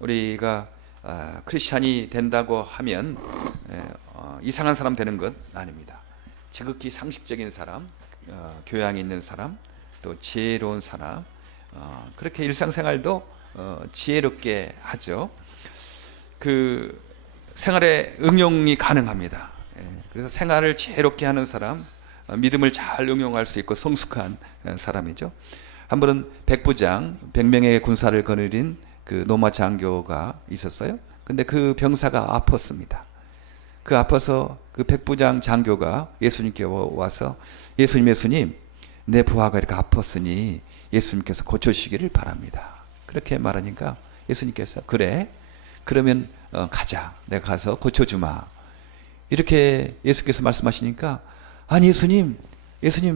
우리가 크리스찬이 된다고 하면 이상한 사람 되는 것 아닙니다. 지극히 상식적인 사람, 교양이 있는 사람, 또 지혜로운 사람, 그렇게 일상생활도 지혜롭게 하죠. 그 생활에 응용이 가능합니다. 그래서 생활을 지혜롭게 하는 사람, 믿음을 잘 응용할 수 있고 성숙한 사람이죠. 한 번은 백부장 100명의 군사를 거느린 그 노마 장교가 있었어요. 근데 그 병사가 아팠습니다. 그 아파서 그 백부장 장교가 예수님께 와서 예수님 내 부하가 이렇게 아팠으니 예수님께서 고쳐주시기를 바랍니다. 그렇게 말하니까 예수님께서 그래 그러면 가자, 내가 가서 고쳐주마, 이렇게 예수께서 말씀하시니까 아니 예수님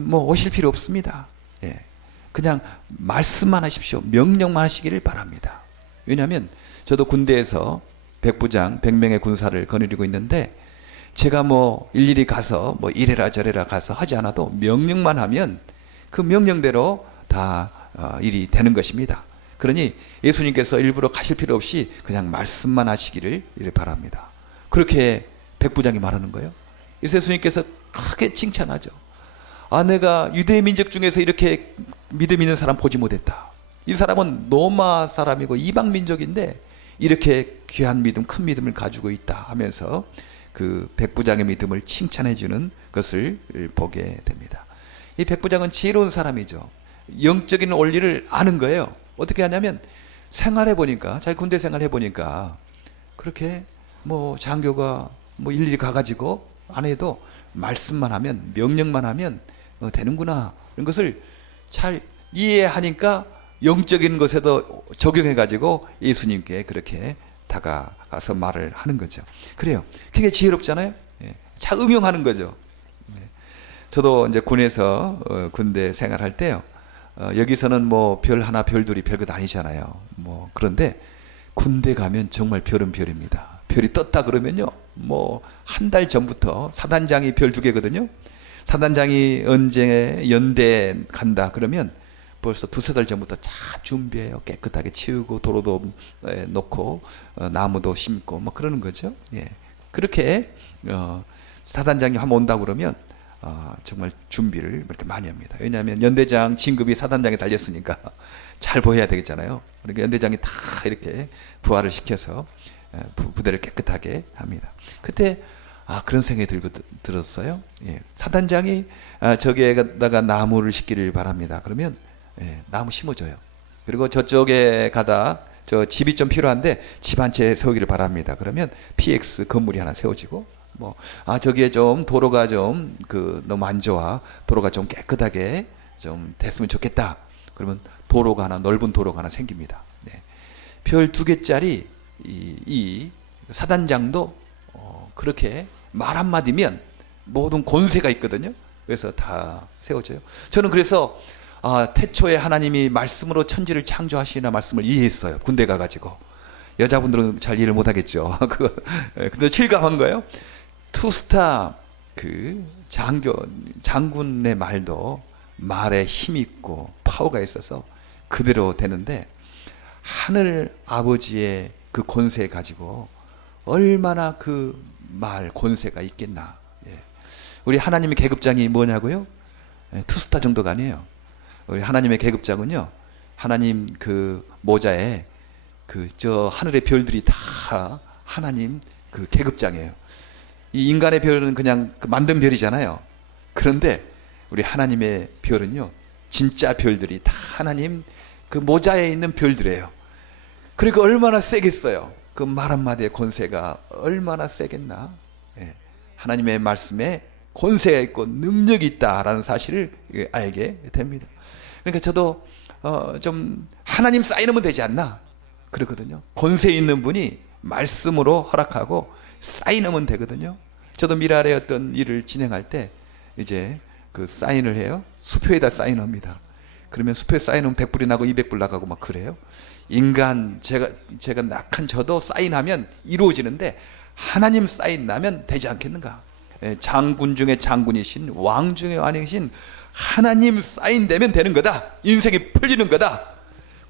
뭐 오실 필요 없습니다. 그냥 말씀만 하십시오. 명령만 하시기를 바랍니다. 왜냐하면 저도 군대에서 백부장 100명의 군사를 거느리고 있는데 제가 뭐 일일이 가서 뭐 이래라 저래라 가서 하지 않아도 명령만 하면 그 명령대로 다 일이 되는 것입니다. 그러니 예수님께서 일부러 가실 필요 없이 그냥 말씀만 하시기를 바랍니다. 그렇게 백부장이 말하는 거예요. 예수님께서 크게 칭찬하죠. 내가 유대 민족 중에서 이렇게 믿음 있는 사람 보지 못했다. 이 사람은 로마 사람이고 이방 민족인데 이렇게 귀한 믿음, 큰 믿음을 가지고 있다 하면서 그 백부장의 믿음을 칭찬해 주는 것을 보게 됩니다. 이 백부장은 지혜로운 사람이죠. 영적인 원리를 아는 거예요. 어떻게 하냐면 생활해 보니까, 자기 군대 생활해 보니까 그렇게 뭐 장교가 뭐 일일이 가가지고 안 해도 말씀만 하면, 명령만 하면 되는구나, 이런 것을 잘 이해하니까 영적인 것에도 적용해가지고 예수님께 그렇게 다가가서 말을 하는 거죠. 그래요. 그게 지혜롭잖아요. 잘 응용하는 거죠. 저도 이제 군에서 군대 생활할 때요. 여기서는 뭐 별 하나, 별 둘이 별것 아니잖아요. 뭐 그런데 군대 가면 정말 별은 별입니다. 별이 떴다 그러면요, 뭐 한 달 전부터 사단장이 별 2개거든요. 사단장이 언제 연대 간다 그러면 벌써 2-3달 전부터 다 준비해요. 깨끗하게 치우고 도로도 놓고 나무도 심고 뭐 그러는 거죠. 그렇게 사단장이 한번 온다고 그러면 정말 준비를 그렇게 많이 합니다. 왜냐하면 연대장 진급이 사단장에 달렸으니까 잘 보여야 되겠잖아요. 그러니까 연대장이 다 이렇게 부하를 시켜서 부대를 깨끗하게 합니다. 그때 그런 생각이 들었어요. 사단장이 저기에다가 나무를 심기를 바랍니다. 그러면 나무 심어줘요. 그리고 저쪽에 가다 저 집이 좀 필요한데 집 한 채 세우기를 바랍니다. 그러면 PX 건물이 하나 세워지고, 뭐 저기에 좀 도로가 좀 너무 안 좋아, 도로가 좀 깨끗하게 좀 됐으면 좋겠다. 그러면 도로가 하나, 넓은 도로가 하나 생깁니다. 별 2개짜리 이 사단장도 그렇게 말 한마디면 모든 권세가 있거든요. 그래서 다 세워져요. 저는 그래서 태초에 하나님이 말씀으로 천지를 창조하시나 말씀을 이해했어요. 군대 가가지고. 여자분들은 잘 이해를 못하겠죠. 근데 실감한 거예요. 투스타 장군의 말도 말에 힘이 있고 파워가 있어서 그대로 되는데, 하늘 아버지의 그 권세 가지고 얼마나 그 말 권세가 있겠나. 우리 하나님의 계급장이 뭐냐고요? 투스타 정도가 아니에요. 우리 하나님의 계급장은요, 하나님 그 모자에 저 하늘의 별들이 다 하나님 그 계급장이에요. 이 인간의 별은 그냥 만든 별이잖아요. 그런데 우리 하나님의 별은요, 진짜 별들이 다 하나님 그 모자에 있는 별들이에요. 그러니까 얼마나 세겠어요. 그 말 한마디의 권세가 얼마나 세겠나. 하나님의 말씀에 권세가 있고 능력이 있다라는 사실을 알게 됩니다. 그러니까 저도 좀 하나님 쌓이면 되지 않나 그러거든요. 권세 있는 분이 말씀으로 허락하고 쌓이면 되거든요. 저도 미랄의 어떤 일을 진행할 때 이제 그 사인을 해요. 수표에다 사인합니다. 그러면 수표에 사인하면 100불이 나고 200불 나가고 막 그래요. 인간, 제가 낙한 저도 사인하면 이루어지는데 하나님 사인 나면 되지 않겠는가. 장군 중에 장군이신, 왕 중에 왕이신 하나님 사인되면 되는 거다. 인생이 풀리는 거다.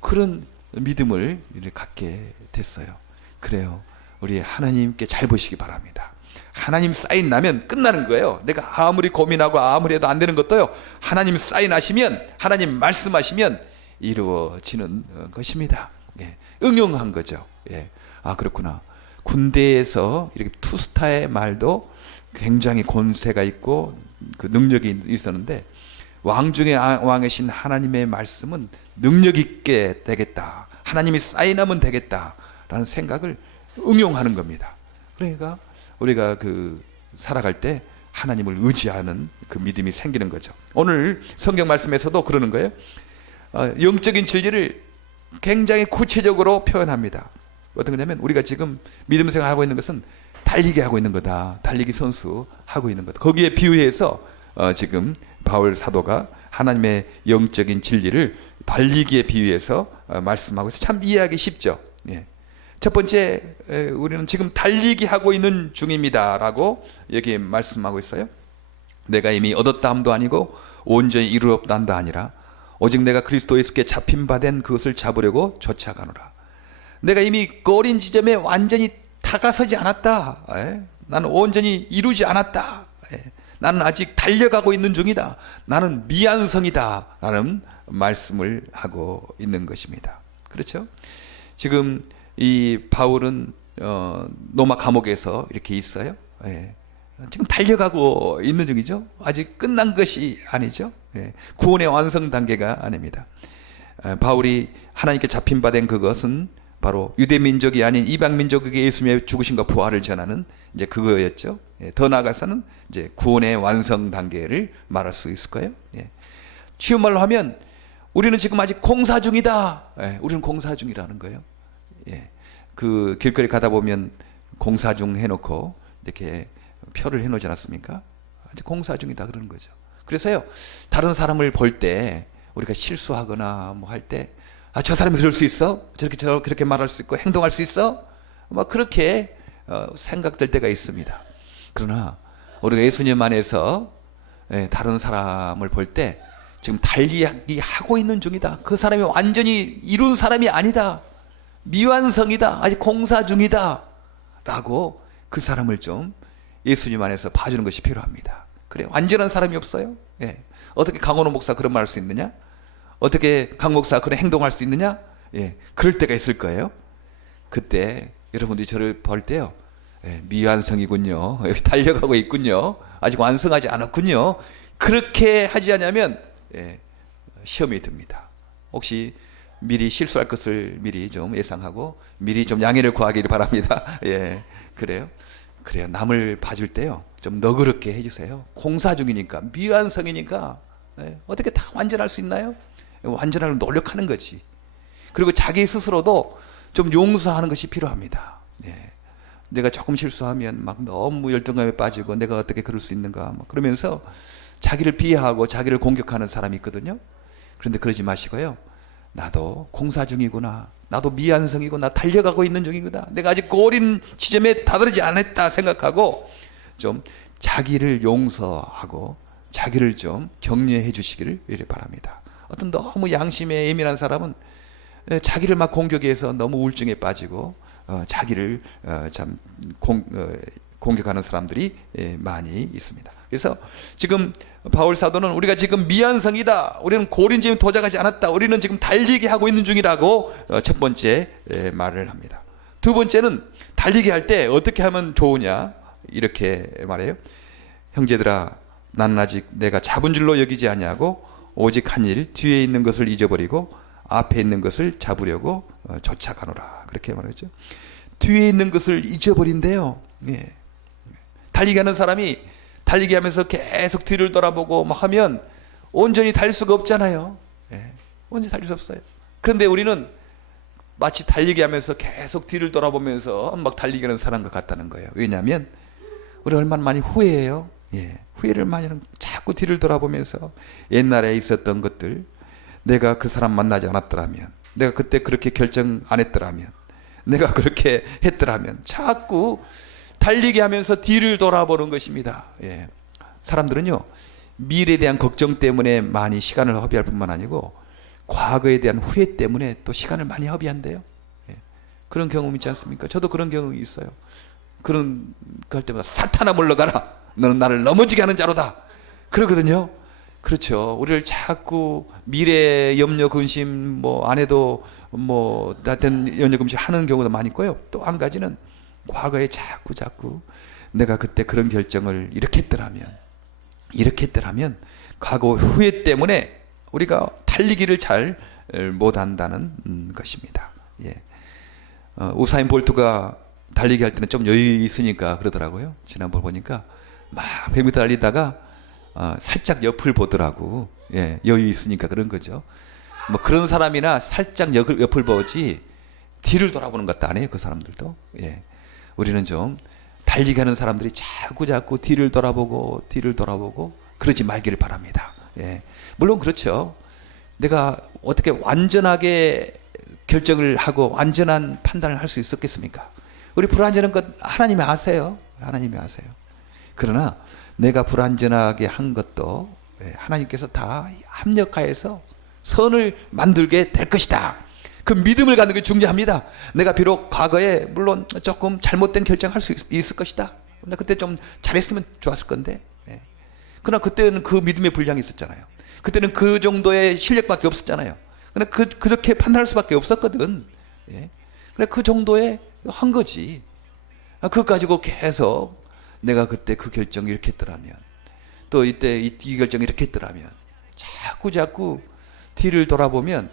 그런 믿음을 갖게 됐어요. 그래요. 우리 하나님께 잘 보시기 바랍니다. 하나님 사인 나면 끝나는 거예요. 내가 아무리 고민하고 아무리 해도 안 되는 것도요, 하나님 사인하시면, 하나님 말씀하시면 이루어지는 것입니다. 예. 응용한 거죠. 예. 아, 그렇구나. 군대에서 이렇게 투스타의 말도 굉장히 권세가 있고 그 능력이 있었는데, 왕 중에 왕이신 하나님의 말씀은 능력 있게 되겠다, 하나님이 사인하면 되겠다라는 생각을 응용하는 겁니다. 그러니까 우리가 그 살아갈 때 하나님을 의지하는 그 믿음이 생기는 거죠. 오늘 성경 말씀에서도 그러는 거예요. 영적인 진리를 굉장히 구체적으로 표현합니다. 어떤 거냐면, 우리가 지금 믿음 생활하고 있는 것은 달리기 하고 있는 거다. 달리기 선수 하고 있는 거다. 거기에 비유해서 지금 바울 사도가 하나님의 영적인 진리를 달리기에 비유해서 말씀하고 있어요. 참 이해하기 쉽죠. 예. 첫 번째, 우리는 지금 달리기 하고 있는 중입니다 라고 여기 말씀하고 있어요. 내가 이미 얻었다 함도 아니고 온전히 이루었다 함도 아니라 오직 내가 그리스도 예수께 잡힌 바 된 그것을 잡으려고 쫓아가노라. 내가 이미 거린 지점에 완전히 다가서지 않았다. 나는 온전히 이루지 않았다. 나는 아직 달려가고 있는 중이다. 나는 미완성이다 라는 말씀을 하고 있는 것입니다. 그렇죠? 지금 이 바울은 로마 감옥에서 이렇게 있어요. 지금 달려가고 있는 중이죠. 아직 끝난 것이 아니죠. 구원의 완성 단계가 아닙니다. 바울이 하나님께 잡힌 바 된 그것은 바로 유대 민족이 아닌 이방 민족에게 예수님의 죽으심과 부활을 전하는 이제 그거였죠. 더 나아가서는 이제 구원의 완성 단계를 말할 수 있을 거예요. 쉬운 말로 하면 우리는 지금 아직 공사 중이다. 우리는 공사 중이라는 거예요. 그 길거리 가다 보면 공사 중 해놓고 이렇게 표를 해놓지 않았습니까? 아직 공사 중이다 그러는 거죠. 그래서요, 다른 사람을 볼 때 우리가 실수하거나 뭐 할 때, 아, 저 사람이 그럴 수 있어? 그렇게 말할 수 있고 행동할 수 있어? 막 그렇게 생각될 때가 있습니다. 그러나 우리가 예수님 안에서 다른 사람을 볼 때 지금 달리기 하고 있는 중이다. 그 사람이 완전히 이룬 사람이 아니다. 미완성이다. 아직 공사 중이다. 라고 그 사람을 좀 예수님 안에서 봐주는 것이 필요합니다. 그래, 완전한 사람이 없어요. 어떻게 강원호 목사 그런 말 할 수 있느냐? 어떻게 강 목사 그런 행동할 수 있느냐? 그럴 때가 있을 거예요. 그때 여러분들이 저를 볼 때요, 미완성이군요. 여기 달려가고 있군요. 아직 완성하지 않았군요. 그렇게 하지 않으면 시험이 듭니다. 혹시 미리 실수할 것을 미리 좀 예상하고 미리 좀 양해를 구하기를 바랍니다. 그래요. 남을 봐줄 때요, 좀 너그럽게 해주세요. 공사 중이니까, 미완성이니까 어떻게 다 완전할 수 있나요? 완전하려고 노력하는 거지. 그리고 자기 스스로도 좀 용서하는 것이 필요합니다. 내가 조금 실수하면 막 너무 열등감에 빠지고 내가 어떻게 그럴 수 있는가 막 그러면서 자기를 비하하고 자기를 공격하는 사람이 있거든요. 그런데 그러지 마시고요, 나도 공사 중이구나, 나도 미완성이고 나 달려가고 있는 중이구나, 내가 아직 고린 지점에 다다르지 않았다 생각하고 좀 자기를 용서하고 자기를 좀 격려해 주시기를 바랍니다. 어떤 너무 양심에 예민한 사람은 자기를 막 공격해서 너무 우울증에 빠지고 자기를 참 공격하는 사람들이 많이 있습니다. 그래서 지금 바울 사도는 우리가 지금 미완성이다, 우리는 고린지에 도착하지 않았다, 우리는 지금 달리기 하고 있는 중이라고 첫 번째 말을 합니다. 두 번째는 달리기 할 때 어떻게 하면 좋으냐, 이렇게 말해요. 형제들아, 나는 아직 내가 잡은 줄로 여기지 아니하고 오직 한 일, 뒤에 있는 것을 잊어버리고 앞에 있는 것을 잡으려고 쫓아가노라, 그렇게 말했죠. 뒤에 있는 것을 잊어버린대요. 달리기 하는 사람이 달리기 하면서 계속 뒤를 돌아보고 막 하면 온전히 달 수가 없잖아요. 온전히 달릴 수 없어요. 그런데 우리는 마치 달리기 하면서 계속 뒤를 돌아보면서 막 달리기 하는 사람과 같다는 거예요. 왜냐하면 우리 얼마나 많이 후회해요. 후회를 많이 하는, 자꾸 뒤를 돌아보면서 옛날에 있었던 것들, 내가 그 사람 만나지 않았더라면, 내가 그때 그렇게 결정 안 했더라면, 내가 그렇게 했더라면, 자꾸 달리기 하면서 뒤를 돌아보는 것입니다. 사람들은요, 미래에 대한 걱정 때문에 많이 시간을 허비할 뿐만 아니고 과거에 대한 후회 때문에 또 시간을 많이 허비한대요. 그런 경험 있지 않습니까? 저도 그런 경험이 있어요. 그런 할 때마다 사탄아 물러가라. 너는 나를 넘어지게 하는 자로다. 그러거든요. 그렇죠. 우리를 자꾸 미래 염려 근심 뭐 안 해도 뭐 나한테는 염려 근심 하는 경우도 많이 있고요. 또 한 가지는 과거에 자꾸 내가 그때 그런 결정을 이렇게 했더라면 과거 후회 때문에 우리가 달리기를 잘 못한다는 것입니다. 예. 우사인 볼트가 달리기 할 때는 좀 여유 있으니까 그러더라고요. 지난번 보니까 막 100m 달리다가 살짝 옆을 보더라고. 예, 여유 있으니까 그런 거죠. 뭐 그런 사람이나 살짝 옆을 보지 뒤를 돌아보는 것도 안 해요. 그 사람들도. 예. 우리는 좀 달리기 하는 사람들이 자꾸 뒤를 돌아보고 그러지 말기를 바랍니다. 예. 물론 그렇죠. 내가 어떻게 완전하게 결정을 하고 완전한 판단을 할 수 있었겠습니까? 우리 불완전한 것 하나님이 아세요. 하나님이 아세요. 그러나 내가 불완전하게 한 것도 하나님께서 다 합력하여서 선을 만들게 될 것이다. 그 믿음을 갖는 게 중요합니다. 내가 비록 과거에 물론 조금 잘못된 결정할 수 있을 것이다. 나 그때 좀 잘했으면 좋았을 건데. 그러나 그때는 그 믿음의 분량이 있었잖아요. 그때는 그 정도의 실력밖에 없었잖아요. 그러나 그렇게 판단할 수밖에 없었거든. 그래 그 정도에 한 거지. 그거 가지고 계속 내가 그때 그 결정을 이렇게 했더라면, 또 이때 이 결정을 이렇게 했더라면, 자꾸 뒤를 돌아보면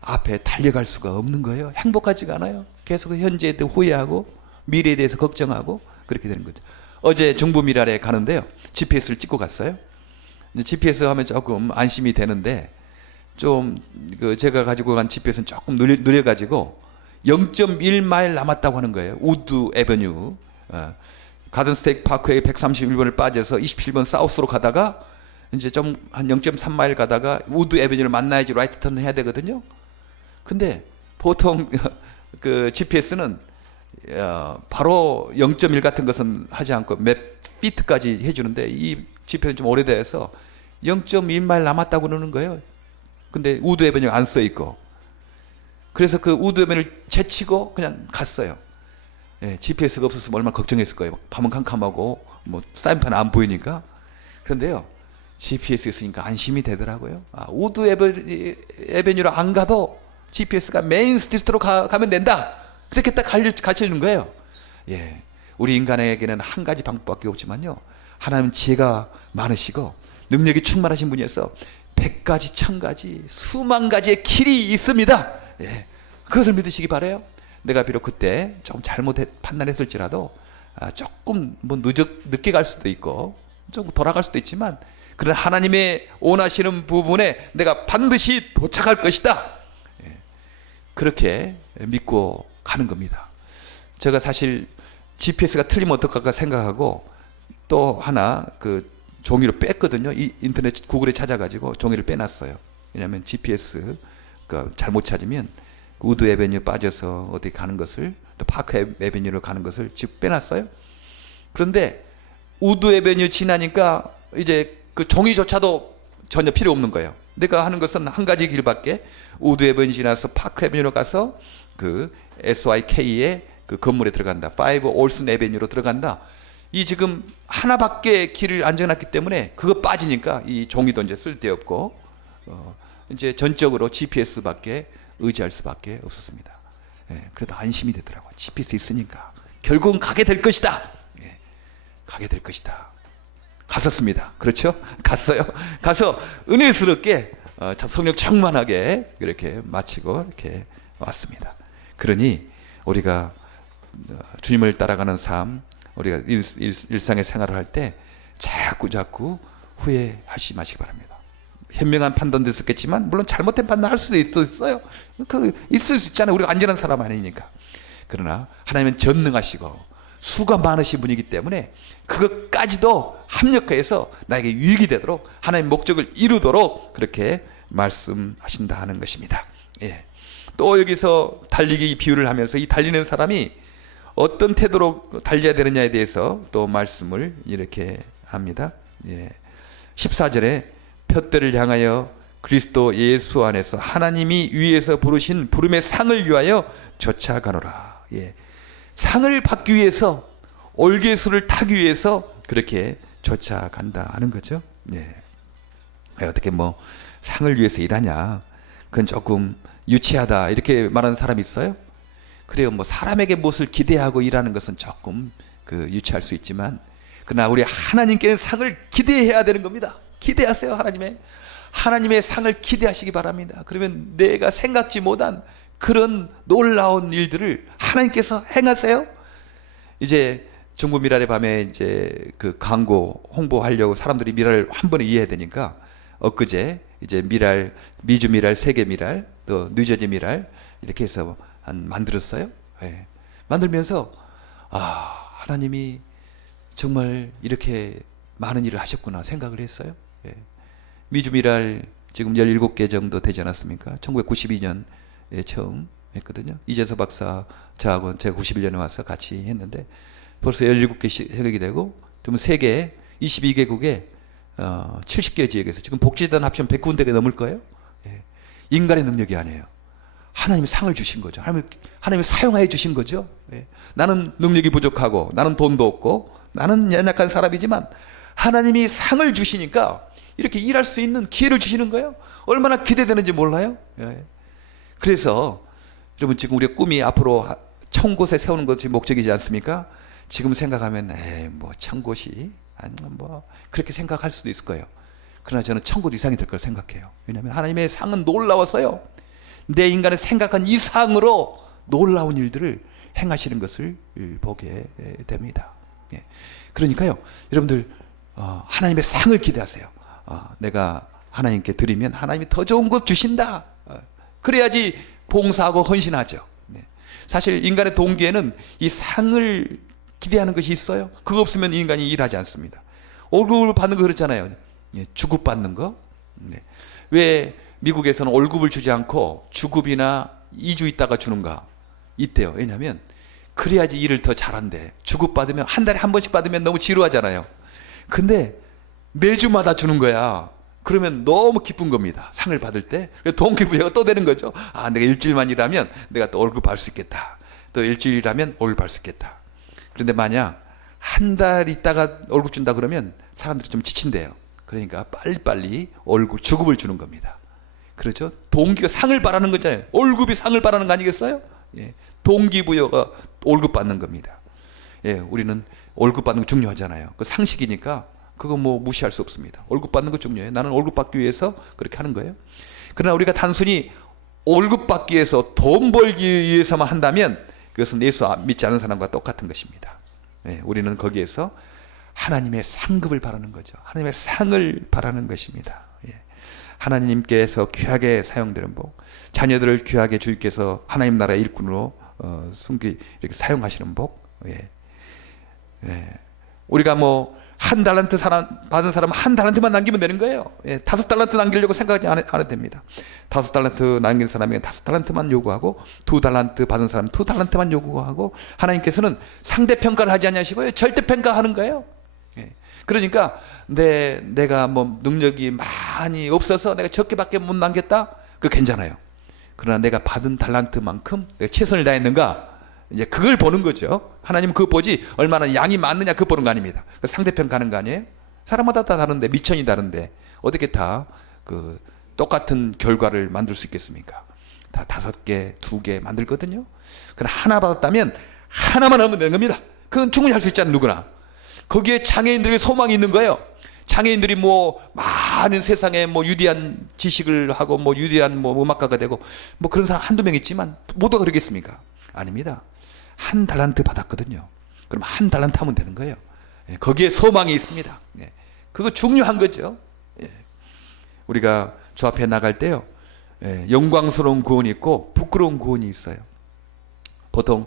앞에 달려갈 수가 없는 거예요. 행복하지가 않아요. 계속 현재에 대해 후회하고 미래에 대해서 걱정하고 그렇게 되는 거죠. 어제 중부미랄에 가는데요. GPS를 찍고 갔어요. GPS 하면 조금 안심이 되는데 좀 제가 가지고 간 GPS는 조금 느려가지고 0.1마일 남았다고 하는 거예요. 우드 에버뉴 가든스테이트 파크웨이 131번을 빠져서 27번 사우스로 가다가 이제 좀 한 0.3마일 가다가 우드 에버뉴를 만나야지 라이트 턴을 해야 되거든요. 근데 보통 그 GPS는 바로 0.1 같은 것은 하지 않고 몇 피트까지 해주는데 이 GPS는 좀 오래돼서 0.1마일 남았다고 그러는 거예요. 근데 우드 에버뉴가 안 써 있고, 그래서 그 우드 에버뉴를 제치고 그냥 갔어요. GPS가 없었으면 얼마나 걱정했을 거예요. 밤은 캄캄하고 뭐 사인판 안 보이니까. 그런데요, GPS 있으니까 안심이 되더라고요. 우드 에버뉴로 안 가도 GPS가 메인 스트리트로 가면 된다. 그렇게 딱 가르쳐주는 거예요. 예, 우리 인간에게는 한 가지 방법밖에 없지만요, 하나님 지혜가 많으시고 능력이 충만하신 분이어서 100가지, 1000가지, 수만 가지의 길이 있습니다. 예, 그것을 믿으시기 바라요. 내가 비록 그때 좀 잘못 판단했을지라도 조금 뭐 늦게 갈 수도 있고 좀 돌아갈 수도 있지만, 그러나 하나님의 원하시는 부분에 내가 반드시 도착할 것이다. 예, 그렇게 믿고 가는 겁니다. 제가 사실 GPS가 틀리면 어떡할까 생각하고 또 하나 그 종이로 뺐거든요. 인터넷 구글에 찾아가지고 종이를 빼놨어요. 왜냐하면 GPS 잘못 찾으면 우드 에베뉴 빠져서 어디 가는 것을, 또 파크 에베뉴로 가는 것을 즉 빼놨어요. 그런데 우드 에베뉴 지나니까 이제 그 종이조차도 전혀 필요 없는 거예요. 내가 하는 것은 한 가지 길밖에, 우드 에베뉴 지나서 파크 에베뉴로 가서 그 SYK의 그 건물에 들어간다. 5 올슨 에베뉴로 들어간다. 이 지금 하나밖에 길을 안 정해놨기 때문에 그거 빠지니까 이 종이도 이제 쓸데없고 이제 전적으로 GPS밖에 의지할 수밖에 없었습니다. 그래도 안심이 되더라고요. GPS 있으니까 결국은 가게 될 것이다. 가게 될 것이다. 갔었습니다. 그렇죠? 갔어요. 가서 은혜스럽게 참 성령 충만하게 그렇게 마치고 이렇게 왔습니다. 그러니 우리가 주님을 따라가는 삶, 우리가 일상의 생활을 할 때 자꾸 후회하지 마시기 바랍니다. 현명한 판단도 있었겠지만 물론 잘못된 판단 할 수도 있어요. 있을 수 있잖아요. 우리가 안전한 사람 아니니까. 그러나 하나님은 전능하시고 수가 많으신 분이기 때문에 그것까지도 합력해서 나에게 유익이 되도록 하나님의 목적을 이루도록 그렇게 말씀하신다 하는 것입니다. 예. 또 여기서 달리기 비유를 하면서 이 달리는 사람이 어떤 태도로 달려야 되느냐에 대해서 또 말씀을 이렇게 합니다. 예. 14절에 푯대를 향하여 그리스도 예수 안에서 하나님이 위에서 부르신 부름의 상을 위하여 쫓아가노라. 예. 상을 받기 위해서, 올개수를 타기 위해서 그렇게 쫓아간다 하는 거죠. 예. 어떻게 뭐 상을 위해서 일하냐, 그건 조금 유치하다 이렇게 말하는 사람이 있어요. 그래요. 뭐 사람에게 무엇을 기대하고 일하는 것은 조금 유치할 수 있지만, 그러나 우리 하나님께는 상을 기대해야 되는 겁니다. 기대하세요. 하나님의 상을 기대하시기 바랍니다. 그러면 내가 생각지 못한 그런 놀라운 일들을 하나님께서 행하세요. 이제 중부 미랄의 밤에 이제 그 광고 홍보하려고 사람들이 미랄을 한 번에 이해해야 되니까, 엊그제 이제 미랄, 미주 미랄, 세계 미랄, 또 뉴저지 미랄 이렇게 해서 만들었어요. 예. 만들면서 하나님이 정말 이렇게 많은 일을 하셨구나 생각을 했어요. 예. 미주 미랄 지금 17개 정도 되지 않았습니까? 1992년에 처음 했거든요. 이재서 박사 저하고 제가 91년에 와서 같이 했는데 벌써 17개 세력이 되고, 좀 세계 22개국에 70개 지역에서 지금 복지단 합치면 100군데가 넘을 거예요. 예. 인간의 능력이 아니에요. 하나님이 상을 주신 거죠. 하나님이 사용하여 주신 거죠. 예. 나는 능력이 부족하고, 나는 돈도 없고, 나는 연약한 사람이지만 하나님이 상을 주시니까 이렇게 일할 수 있는 기회를 주시는 거예요. 얼마나 기대되는지 몰라요. 예. 그래서 여러분, 지금 우리의 꿈이 앞으로 1000곳에 세우는 것이 목적이지 않습니까? 지금 생각하면 뭐 1000곳이 뭐 그렇게 생각할 수도 있을 거예요. 그러나 저는 1000곳 이상이 될 걸 생각해요. 왜냐하면 하나님의 상은 놀라워서요, 내 인간의 생각한 이상으로 놀라운 일들을 행하시는 것을 보게 됩니다. 예. 그러니까요, 여러분들 하나님의 상을 기대하세요. 내가 하나님께 드리면 하나님이 더 좋은 것 주신다. 그래야지 봉사하고 헌신하죠. 예. 사실 인간의 동기에는 이 상을 기대하는 것이 있어요. 그거 없으면 인간이 일하지 않습니다. 월급을 받는 거 그렇잖아요. 예. 주급받는 거. 네. 왜 미국에서는 월급을 주지 않고 주급이나 2주 있다가 주는가? 있대요. 왜냐하면 그래야지 일을 더 잘한대. 주급받으면 한 달에 한 번씩 받으면 너무 지루하잖아요. 근데 매주마다 주는 거야. 그러면 너무 기쁜 겁니다. 상을 받을 때. 동기부여가 또 되는 거죠. 내가 일주일만 일하면 내가 또 월급 받을 수 있겠다. 또 일주일 일하면 월급 받을 수 있겠다. 그런데 만약 한 달 있다가 월급 준다 그러면 사람들이 좀 지친대요. 그러니까 빨리빨리 월급, 주급을 주는 겁니다. 그렇죠? 동기가 상을 바라는 거잖아요. 월급이 상을 바라는 거 아니겠어요? 예. 동기부여가 월급 받는 겁니다. 예, 우리는 월급 받는 거 중요하잖아요. 그 상식이니까 그거 뭐 무시할 수 없습니다. 월급 받는 거 중요해요. 나는 월급 받기 위해서 그렇게 하는 거예요. 그러나 우리가 단순히 월급 받기 위해서, 돈 벌기 위해서만 한다면 그것은 예수 믿지 않은 사람과 똑같은 것입니다. 예, 우리는 거기에서 하나님의 상급을 바라는 거죠. 하나님의 상을 바라는 것입니다. 예. 하나님께서 귀하게 사용되는 복, 자녀들을 귀하게 주님께서 하나님 나라의 일꾼으로 숨기 이렇게 사용하시는 복. 예. 예. 우리가 뭐 한 달란트 받은 사람은 한 달란트만 남기면 되는 거예요. 예, 5달란트 남기려고 생각하지 않아도 됩니다. 5달란트 남긴 사람에게 5달란트만 요구하고, 2달란트 받은 사람은 2달란트만 요구하고, 하나님께서는 상대평가를 하지 않으시고요, 절대평가하는 거예요. 예. 그러니까 내가 뭐 능력이 많이 없어서 내가 적게밖에 못 남겼다? 그거 괜찮아요. 그러나 내가 받은 달란트만큼 내가 최선을 다했는가? 이제 그걸 보는 거죠. 하나님은 그거 보지 얼마나 양이 많느냐 그거 보는 거 아닙니다. 상대평가하는 거 아니에요? 사람마다 다 다른데, 미천이 다른데 어떻게 다 똑같은 결과를 만들 수 있겠습니까? 다 5개, 2개 만들거든요. 그러나 하나 받았다면 하나만 하면 되는 겁니다. 그건 충분히 할 수 있잖아요, 누구나. 거기에 장애인들에게 소망이 있는 거예요. 장애인들이 뭐 많은 세상에 뭐 유디한 지식을 하고 뭐 유디한 뭐 음악가가 되고 뭐 그런 사람 한두 명 있지만 모두가 그러겠습니까? 아닙니다. 한 달란트 받았거든요. 그럼 한 달란트 하면 되는 거예요. 예, 거기에 소망이 있습니다. 예, 그거 중요한 거죠. 예. 우리가 주 앞에 나갈 때요, 예, 영광스러운 구원이 있고 부끄러운 구원이 있어요. 보통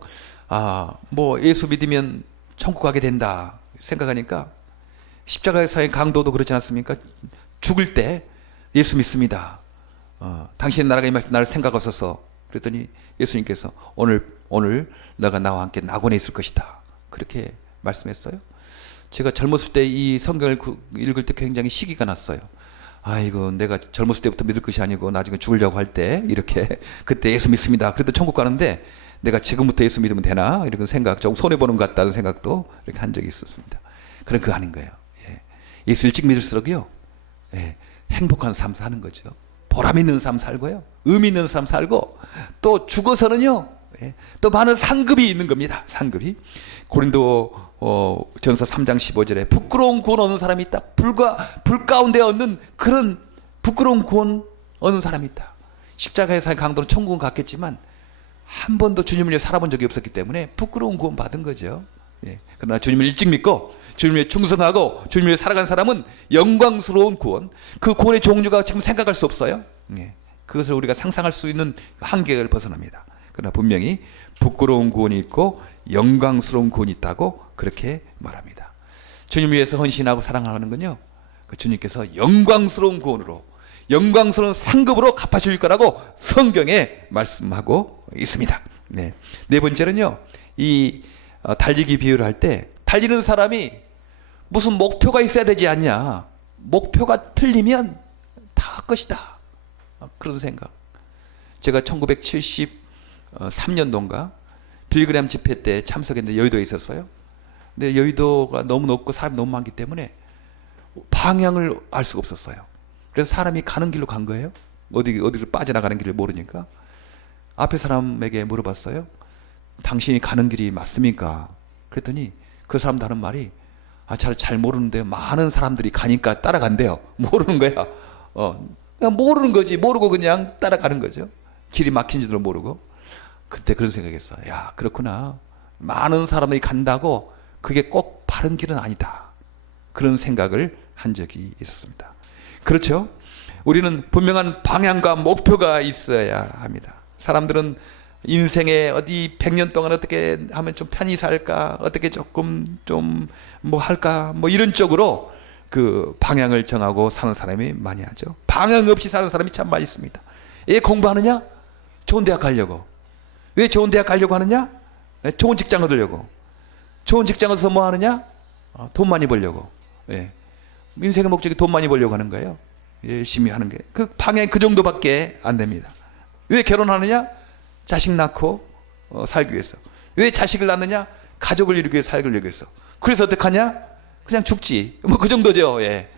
뭐 예수 믿으면 천국 가게 된다 생각하니까, 십자가에서의 강도도 그렇지 않습니까? 죽을 때 예수 믿습니다. 당신의 나라가 임할 때 나를 생각하소서. 그랬더니 예수님께서 오늘 너가 나와 함께 낙원에 있을 것이다, 그렇게 말씀했어요. 제가 젊었을 때 이 성경을 읽을 때 굉장히 시기가 났어요. 아이고 내가 젊었을 때부터 믿을 것이 아니고 나중에 죽으려고 할 때 이렇게 그때 예수 믿습니다. 그래도 천국 가는데 내가 지금부터 예수 믿으면 되나 이런 생각, 좀 손해보는 것 같다는 생각도 이렇게 한 적이 있었습니다. 그런 거 아닌 거예요. 예. 예수 일찍 믿을수록요, 예, 행복한 삶 사는 거죠. 보람 있는 삶 살고요, 의미 있는 삶 살고, 또 죽어서는요, 예, 또 많은 상급이 있는 겁니다. 상급이. 고린도 전서 3장 15절에 부끄러운 구원 얻는 사람이 있다. 불 가운데 얻는 그런 부끄러운 구원 얻는 사람이 있다. 십자가의 강도로 천국은 갔겠지만 한 번도 주님을 위해 살아본 적이 없었기 때문에 부끄러운 구원 받은 거죠. 예. 그러나 주님을 일찍 믿고 주님을 위해 충성하고 주님을 위해 살아간 사람은 영광스러운 구원, 그 구원의 종류가 지금 생각할 수 없어요. 예. 그것을 우리가 상상할 수 있는 한계를 벗어납니다. 그러나 분명히 부끄러운 구원이 있고 영광스러운 구원이 있다고 그렇게 말합니다. 주님 위해서 헌신하고 사랑하는 건요, 그 주님께서 영광스러운 구원으로, 영광스러운 상급으로 갚아주실 거라고 성경에 말씀하고 있습니다. 네, 네 번째는요, 이 달리기 비유를 할 때 달리는 사람이 무슨 목표가 있어야 되지 않냐, 목표가 틀리면 다 것이다, 그런 생각. 제가 1973년도인가 빌그램 집회 때 참석했는데 여의도에 있었어요. 근데 여의도가 너무 높고 사람이 너무 많기 때문에 방향을 알 수가 없었어요. 그래서 사람이 가는 길로 간 거예요. 어디로 빠져나가는 길을 모르니까 앞에 사람에게 물어봤어요. 당신이 가는 길이 맞습니까? 그랬더니 그 사람도 하는 말이, 잘 모르는데요, 많은 사람들이 가니까 따라간대요. 모르는 거야. 그냥 모르는 거지. 모르고 그냥 따라가는 거죠. 길이 막힌지도 모르고. 그때 그런 생각했어요. 야, 그렇구나. 많은 사람들이 간다고 그게 꼭 바른 길은 아니다. 그런 생각을 한 적이 있었습니다. 그렇죠? 우리는 분명한 방향과 목표가 있어야 합니다. 사람들은 인생에 어디 100년 동안 어떻게 하면 좀 편히 살까, 어떻게 조금 좀 뭐 할까, 뭐 이런 쪽으로 그 방향을 정하고 사는 사람이 많이 하죠. 방향 없이 사는 사람이 참 많이 있습니다. 왜 공부하느냐? 좋은 대학 가려고. 왜 좋은 대학 가려고 하느냐? 좋은 직장 얻으려고. 좋은 직장 얻어서 뭐 하느냐? 돈 많이 벌려고. 예. 인생의 목적이 돈 많이 벌려고 하는 거예요. 열심히 하는 게. 그 방향 그 정도밖에 안 됩니다. 왜 결혼하느냐? 자식 낳고 살기 위해서. 왜 자식을 낳느냐? 가족을 이루기 위해 살기 위해서. 그래서 어떡하냐? 그냥 죽지. 뭐 그 정도죠. 예.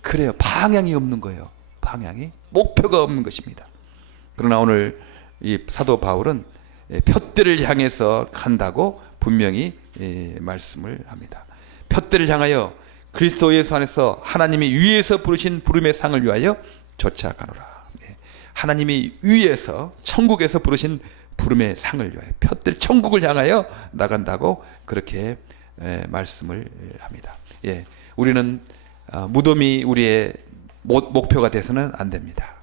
그래요. 방향이 없는 거예요. 방향이. 목표가 없는 것입니다. 그러나 오늘 이 사도 바울은 푯대를 향해서 간다고 분명히 말씀을 합니다. 푯대를 향하여 그리스도 예수 안에서 하나님이 위에서 부르신 부름의 상을 위하여 쫓아가노라. 하나님이 위에서 천국에서 부르신 부름의 상을 위하여 푯대 천국을 향하여 나간다고 그렇게 말씀을 합니다. 예, 우리는 무덤이 우리의 목표가 돼서는 안 됩니다.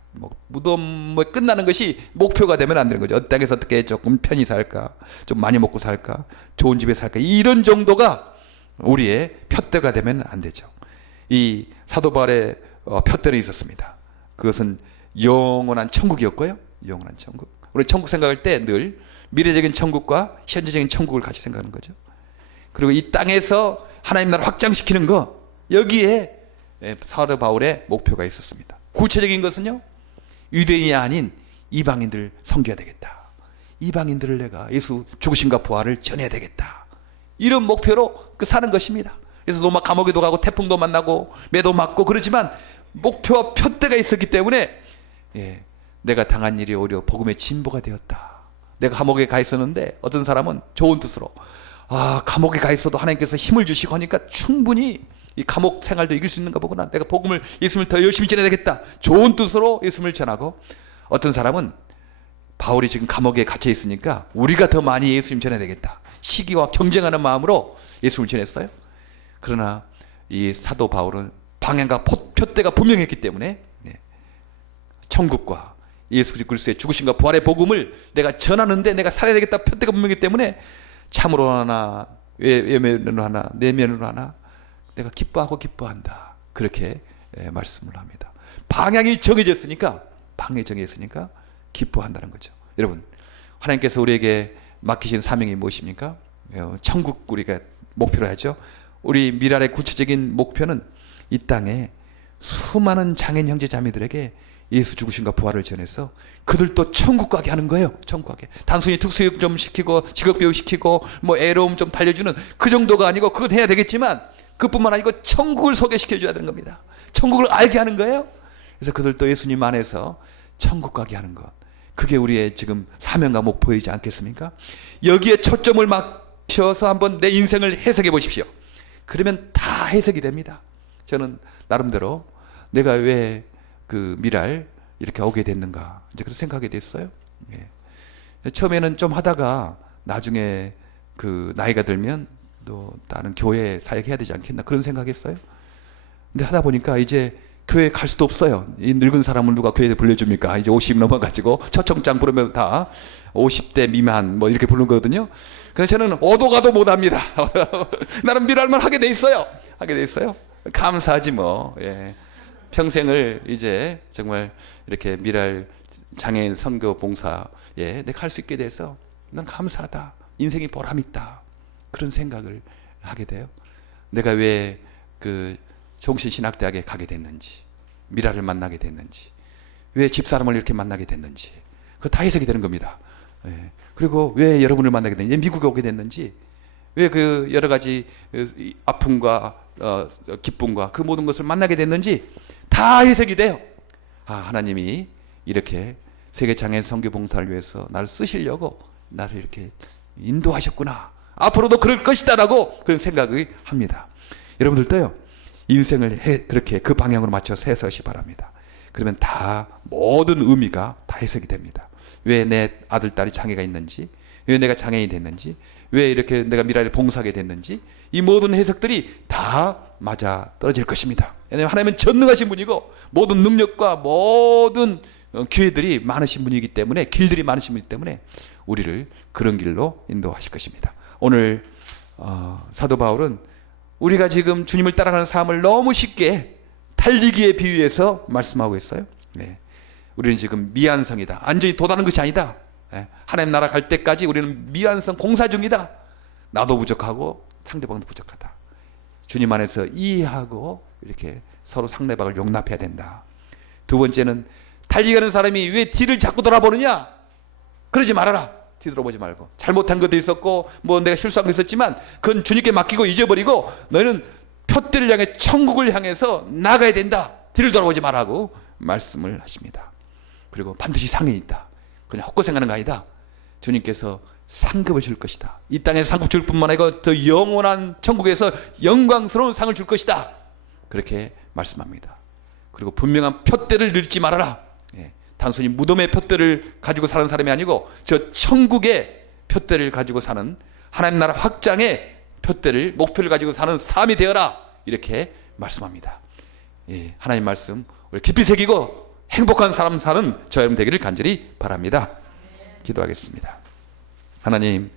무덤 끝나는 것이 목표가 되면 안 되는 거죠. 이 땅에서 어떻게 조금 편히 살까, 좀 많이 먹고 살까, 좋은 집에 살까, 이런 정도가 우리의 푯대가 되면 안 되죠. 이 사도 바울의 푯대는 있었습니다. 그것은 영원한 천국이었고요. 영원한 천국. 우리 천국 생각할 때 늘 미래적인 천국과 현재적인 천국을 같이 생각하는 거죠. 그리고 이 땅에서 하나님 나라를 확장시키는 거, 여기에 사도 바울의 목표가 있었습니다. 구체적인 것은요, 유대인이 아닌 이방인들을 섬겨야 되겠다. 이방인들을 내가 예수 죽으심과 부활을 전해야 되겠다. 이런 목표로 사는 것입니다. 그래서 로마 감옥에도 가고 태풍도 만나고 매도 맞고 그러지만 목표와 푯대가 있었기 때문에 내가 당한 일이 오히려 복음의 진보가 되었다. 내가 감옥에 가 있었는데 어떤 사람은 좋은 뜻으로 감옥에 가 있어도 하나님께서 힘을 주시고 하니까 충분히 이 감옥 생활도 이길 수 있는가 보구나. 내가 복음을, 예수님을 더 열심히 전해야 되겠다. 좋은 뜻으로 예수님을 전하고, 어떤 사람은 바울이 지금 감옥에 갇혀 있으니까 우리가 더 많이 예수님 전해야 되겠다. 시기와 경쟁하는 마음으로 예수님을 전했어요. 그러나 이 사도 바울은 방향과 푯대가 분명했기 때문에 천국과 예수 그리스도의 죽으심과 부활의 복음을 내가 전하는데 내가 살아야 되겠다. 푯대가 분명했기 때문에 참으로 하나, 외면으로 하나, 내면으로 하나 내가 기뻐한다. 그렇게 말씀을 합니다. 방향이 정해졌으니까 기뻐한다는 거죠. 여러분, 하나님께서 우리에게 맡기신 사명이 무엇입니까? 천국 우리가 목표로 하죠. 우리 미랄의 구체적인 목표는 이 땅에 수많은 장애인 형제 자매들에게 예수 죽으신가 부활을 전해서 그들도 천국 가게 하는 거예요. 천국 가게. 단순히 특수교육 좀 시키고 직업교육 시키고 뭐 애로움 좀 달려주는 그 정도가 아니고, 그건 해야 되겠지만 그뿐만 아니고 천국을 소개시켜 줘야 되는 겁니다. 천국을 알게 하는 거예요. 그래서 그들도 예수님 안에서 천국 가게 하는 것, 그게 우리의 지금 사명과 목표이지 않겠습니까? 여기에 초점을 맞춰서 한번 내 인생을 해석해 보십시오. 그러면 다 해석이 됩니다. 저는 나름대로 내가 왜 그 미랄 이렇게 오게 됐는가, 이제 그런 생각이 됐어요. 예. 처음에는 좀 하다가 나중에 그 나이가 들면 또 다른 교회 사역해야 되지 않겠나, 그런 생각했어요. 근데 하다 보니까 이제 교회 갈 수도 없어요. 이 늙은 사람을 누가 교회에 불러줍니까? 이제 50 넘어가지고 초청장 부르면 다 50대 미만 뭐 이렇게 부르는 거거든요. 그래서 저는 오도 가도 못합니다. 나는 미랄만 하게 돼 있어요. 하게 돼 있어요. 감사하지 뭐. 예. 평생을 이제 정말 이렇게 미랄 장애인 선교 봉사에 내가 할 수 있게 돼서 난 감사하다. 인생이 보람있다. 그런 생각을 하게 돼요. 내가 왜 그 종신신학대학에 가게 됐는지, 미랄을 만나게 됐는지, 왜 집사람을 이렇게 만나게 됐는지, 그거 다 해석이 되는 겁니다. 예. 그리고 왜 여러분을 만나게 됐는지, 미국에 오게 됐는지, 왜 그 여러 가지 아픔과 기쁨과 그 모든 것을 만나게 됐는지 다 해석이 돼요. 아, 하나님이 이렇게 세계 장애인 선교 봉사를 위해서 나를 쓰시려고 나를 이렇게 인도하셨구나, 앞으로도 그럴 것이다라고 그런 생각을 합니다. 여러분들도요, 인생을 그렇게 그 방향으로 맞춰서 해석하시 바랍니다. 그러면 다 모든 의미가 다 해석이 됩니다. 왜 내 아들 딸이 장애가 있는지, 왜 내가 장애인이 됐는지, 왜 이렇게 내가 미랄에 봉사하게 됐는지, 이 모든 해석들이 다 맞아 떨어질 것입니다. 왜냐하면 하나님은 전능하신 분이고 모든 능력과 모든 기회들이 많으신 분이기 때문에, 길들이 많으신 분이기 때문에 우리를 그런 길로 인도하실 것입니다. 오늘 사도 바울은 우리가 지금 주님을 따라가는 삶을 너무 쉽게 달리기에 비유해서 말씀하고 있어요. 네. 우리는 지금 미완성이다. 완전히 도달한 것이 아니다. 네. 하나님 나라 갈 때까지 우리는 미완성 공사 중이다. 나도 부족하고 상대방도 부족하다. 주님 안에서 이해하고 이렇게 서로 상대방을 용납해야 된다. 두 번째는 달리가는 사람이 왜 뒤를 자꾸 돌아보느냐? 그러지 말아라. 뒤돌아보지 말고. 잘못한 것도 있었고 뭐 내가 실수한 거 있었지만 그건 주님께 맡기고 잊어버리고 너희는 표대를 향해 천국을 향해서 나가야 된다. 뒤를 돌아보지 말라고 말씀을 하십니다. 그리고 반드시 상이 있다. 그냥 헛고생하는 거 아니다. 주님께서 상급을 줄 것이다. 이 땅에서 상급 줄 뿐만 아니고 더 영원한 천국에서 영광스러운 상을 줄 것이다. 그렇게 말씀합니다. 그리고 분명한 표대를 잃지 말아라. 예, 단순히 무덤의 표대를 가지고 사는 사람이 아니고 저 천국의 표대를 가지고 사는, 하나님 나라 확장의 표대를, 목표를 가지고 사는 삶이 되어라. 이렇게 말씀합니다. 예, 하나님 말씀 우리 깊이 새기고 행복한 사람 사는 저 여러분 되기를 간절히 바랍니다. 기도하겠습니다. 하나님,